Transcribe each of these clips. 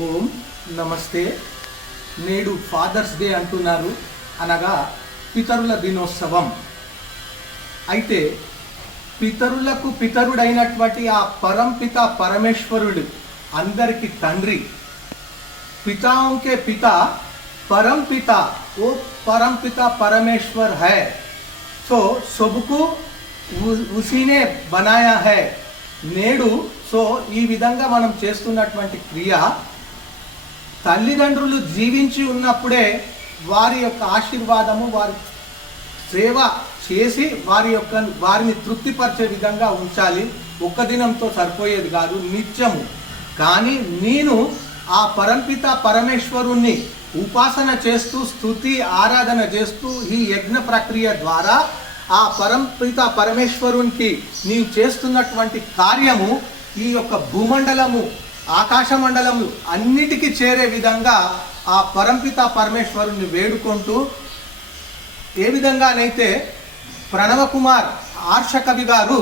ఓం నమస్తే నేడు fathers day అంటున్నారు అనగా పితరుల దినోత్సవం అయితే పితరులకు పితరుడైనటువంటి ఆ పరంపిత పరమేశ్వరుడు అందరికి తండ్రి पिताओं के पिता परम पिता वो परम पिता परमेश्वर है సో सबको उ- ఉసీనే బనాయా హై నేడు సో ఈ విధంగా మనం చేస్తున్నటువంటి క్రియ తల్లిదండ్రులు జీవించి ఉన్నప్పుడే వారి యొక్క ఆశీర్వాదము వారి సేవ చేసి వారి యొక్క వారిని తృప్తిపరిచే విధంగా ఉంచాలి. ఒక్క దినంతో సరిపోయేది కాదు నిత్యము. కానీ నేను ఆ పరంపిత పరమేశ్వరుణ్ణి ఉపాసన చేస్తూ స్తుతి ఆరాధన చేస్తూ ఈ యజ్ఞ ప్రక్రియ ద్వారా ఆ పరంపిత పరమేశ్వరునికి నీవు చేస్తున్నటువంటి కార్యము ఈ యొక్క భూమండలము ఆకాశ మండలము అన్నిటికీ చేరే విధంగా ఆ పరంపిత పరమేశ్వరుని వేడుకుంటూ ఏ విధంగానైతే ప్రణవ కుమార్ గారు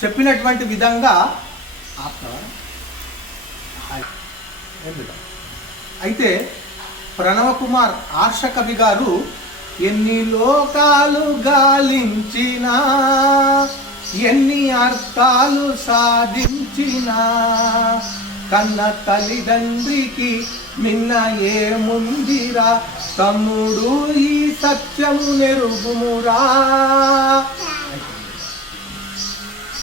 చెప్పినటువంటి విధంగా అయితే ప్రణవ కుమార్ గారు ఎన్ని లోకాలు గాలించినా ఎన్ని అర్థాలు సాధించినా కన్న తల్లిదండ్రికి మిన్న ఏముందిరా? తమ్ముడు ఈ సత్యము నెరుగుమురా.